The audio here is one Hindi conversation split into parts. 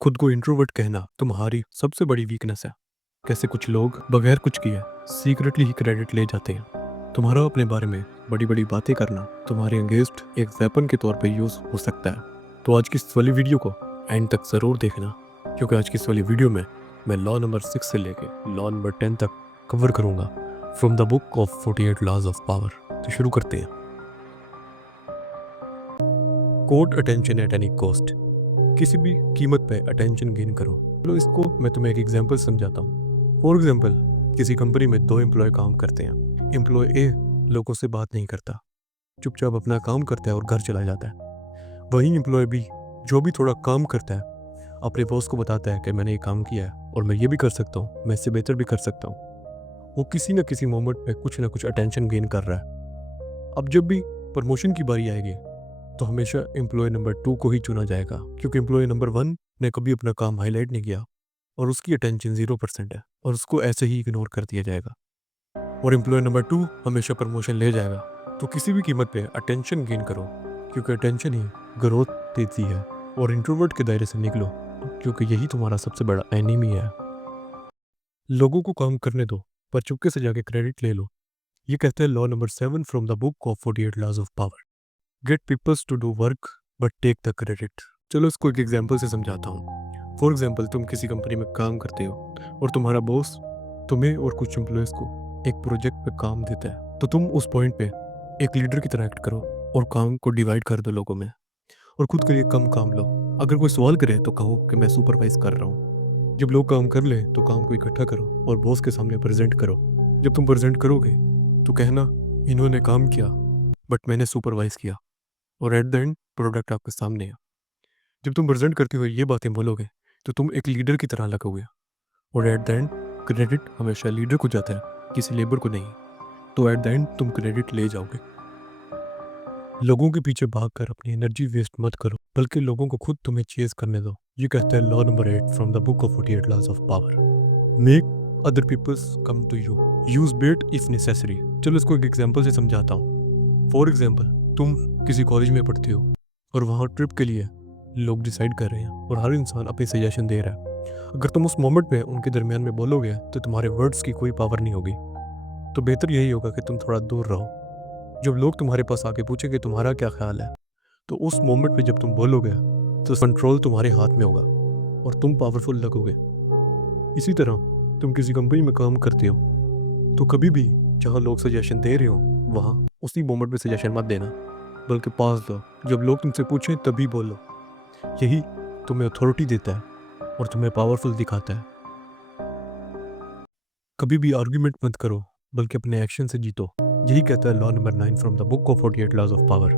खुद को इंट्रोवर्ट कहना तुम्हारी सबसे बड़ी वीकनेस है। कैसे कुछ लोग बगैर कुछ किए सीक्रेटली ही क्रेडिट ले जाते हैं। तुम्हारा अपने बारे में बड़ी बड़ी बातें करना तुम्हारे अगेंस्ट एक वेपन के तौर पे यूज हो सकता है। तो आज की इस वाली वीडियो को एंड तक ज़रूर देखना, क्योंकि आज की इस वाली वीडियो में मैं लॉ नंबर 6 से लेके लॉ नंबर 10 तक कवर करूंगा from the book of 48 laws of power. तो शुरू करते हैं। Court attention at any cost. किसी भी कीमत पे अटेंशन गेन करो। चलो इसको मैं तुम्हें एक एग्जांपल समझाता हूँ। फॉर एग्जांपल, किसी कंपनी में दो एम्प्लॉय काम करते हैं। एम्प्लॉय ए लोगों से बात नहीं करता, चुपचाप अपना काम करता है और घर चला जाता है। वहीं एम्प्लॉय बी, जो भी थोड़ा काम करता है, अपने बॉस को बताता है कि मैंने ये काम किया है और मैं ये भी कर सकता हूँ, मैं इससे बेहतर भी कर सकता हूँ। वो किसी न किसी मोमेंट पे कुछ ना कुछ अटेंशन गेन कर रहा है। अब जब भी प्रमोशन की बारी आएगी तो हमेशा एम्प्लॉय नंबर 2 को ही चुना जाएगा, क्योंकि एम्प्लॉय नंबर 1 ने कभी अपना काम हाईलाइट नहीं किया और उसकी अटेंशन 0% है और उसको ऐसे ही इग्नोर कर दिया जाएगा। और एम्प्लॉय नंबर 2 हमेशा प्रमोशन ले जाएगा। तो किसी भी कीमत पे अटेंशन गेन करो, क्योंकि अटेंशन ही ग्रोथ देती है। और इंट्रोवर्ट के दायरे से निकलो, क्योंकि यही तुम्हारा सबसे बड़ा एनिमी है। लोगों को काम करने दो, पर चुपके से जाके क्रेडिट ले लो। ये कहते हैं law number 7 from the book of 48 laws of power. Get peoples to do work but take the credit. चलो इसको एक एग्जांपल से समझाता हूँ। फॉर एग्जांपल, तुम किसी कंपनी में काम करते हो और तुम्हारा बॉस तुम्हें और कुछ एम्प्लॉयज़ को एक प्रोजेक्ट पे काम देता है। तो तुम उस पॉइंट पे एक लीडर की तरह एक्ट करो और काम को डिवाइड कर दो लोगों में, और खुद के लिए कम काम लो। अगर कोई सवाल करे तो कहो कि मैं सुपरवाइज कर रहा हूँ। जब लोग काम कर ले तो काम को इकट्ठा करो और बॉस के सामने प्रेजेंट करो। जब तुम प्रेजेंट करोगे तो कहना, इन्होंने काम किया बट मैंने सुपरवाइज किया, और एट द एंड प्रोडक्ट आपके सामने है। जब तुम प्रेजेंट करते हुए ये बातें बोलोगे तो तुम एक लीडर की तरह लगोगे, और एट द एंड क्रेडिट हमेशा लीडर को जाता है, किसी लेबर को नहीं। तो एट द एंड तुम क्रेडिट ले जाओगे। लोगों के पीछे भागकर अपनी एनर्जी वेस्ट मत करो, बल्कि लोगों को खुद तुम्हें चेज करने दो। ये कहता है law number 8 from the book of 48 laws of power. Make other peoples come to you, use bait if necessary. चलो इसको एक एग्जांपल से समझाता हूँ। फॉर एग्जांपल, तुम किसी कॉलेज में पढ़ते हो और वहाँ ट्रिप के लिए लोग डिसाइड कर रहे हैं और हर इंसान अपनी सजेशन दे रहा है। अगर तुम उस मोमेंट में उनके दरमियान में बोलोगे तो तुम्हारे वर्ड्स की कोई पावर नहीं होगी। तो बेहतर यही होगा कि तुम थोड़ा दूर रहो। जब लोग तुम्हारे पास आके पूछेंगे तुम्हारा क्या ख्याल है, तो उस मोमेंट पे जब तुम बोलोगे तो कंट्रोल तुम्हारे हाथ में होगा और तुम पावरफुल लगोगे। इसी तरह तुम किसी कंपनी में काम करते हो तो कभी भी जहाँ लोग सजेशन दे रहे हो वहाँ उसी मोमेंट पे सजेशन मत देना, बल्कि पास दो। जब लोग तुमसे पूछें तभी बोलो। यही तुम्हें अथॉरिटी देता है और तुम्हें पावरफुल दिखाता है। कभी भी आर्ग्यूमेंट मत करो, बल्कि अपने एक्शन से जीतो। यही कहता है law number 9 from the book of 48 laws of power.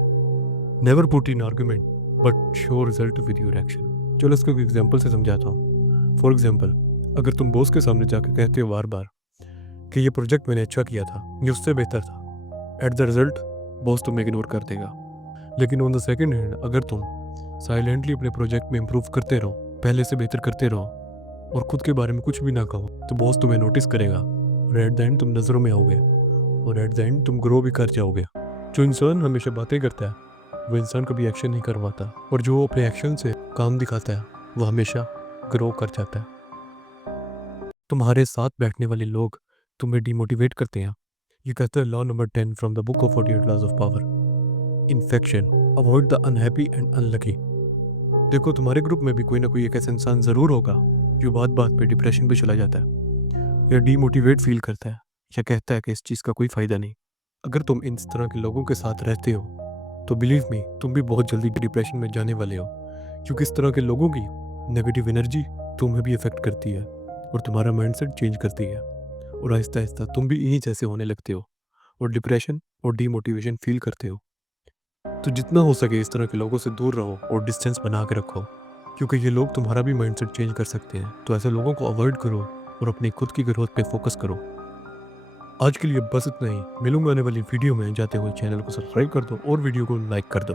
Never put in argument but show result with your action. चलो इसको एक एग्जांपल से समझाता हूँ। फॉर एग्जांपल, अगर तुम बॉस के सामने जाकर कहते हो बार बार कि ये प्रोजेक्ट मैंने अच्छा किया था, ये उससे बेहतर था, एट द रिजल्ट बॉस तुम्हें इग्नोर कर देगा। लेकिन ऑन द सेकेंड हैंड, अगर तुम साइलेंटली अपने प्रोजेक्ट में इम्प्रूव करते रहो, पहले से बेहतर करते रहो और खुद के बारे में कुछ भी ना कहो, तो बॉस तुम्हें नोटिस करेगा और एट द एंड तुम नज़रों में आओगे और एट द एंड तुम ग्रो भी कर जाओगे। जो इंसान हमेशा बातें करता है वो इंसान कभी एक्शन नहीं करवाता, और जो अपने एक्शन से काम दिखाता है वो हमेशा ग्रो कर जाता है। तुम्हारे साथ बैठने वाले लोग तुम्हें डिमोटिवेट करते हैं। ये कहता है law number 10 from the book of 48 laws of power. Infection, avoid the unhappy and unlucky. देखो, तुम्हारे ग्रुप में भी कोई ना कोई एक ऐसा इंसान ज़रूर होगा जो बात बात पे डिप्रेशन पे चला जाता है या डीमोटिवेट फील करता है या कहता है कि इस चीज़ का कोई फ़ायदा नहीं। अगर तुम इन तरह के लोगों के साथ रहते हो तो बिलीव मी, तुम भी बहुत जल्दी डिप्रेशन में जाने वाले हो, क्योंकि इस तरह के लोगों की नेगेटिव एनर्जी तुम्हें भी इफेक्ट करती है और तुम्हारा माइंडसेट चेंज करती है, और आहिस्ता आहिस्ता तुम भी इन्हीं जैसे होने लगते हो और डिप्रेशन और डीमोटिवेशन फील करते हो। तो जितना हो सके इस तरह के लोगों से दूर रहो और डिस्टेंस बना के रखो, क्योंकि ये लोग तुम्हारा भी माइंडसेट चेंज कर सकते हैं। तो ऐसे लोगों को अवॉइड करो और अपनी खुद की ग्रोथ पे फोकस करो। आज के लिए बस इतना ही। मिलूंगा आने वाली वीडियो में। जाते हुए चैनल को सब्सक्राइब कर दो और वीडियो को लाइक कर दो।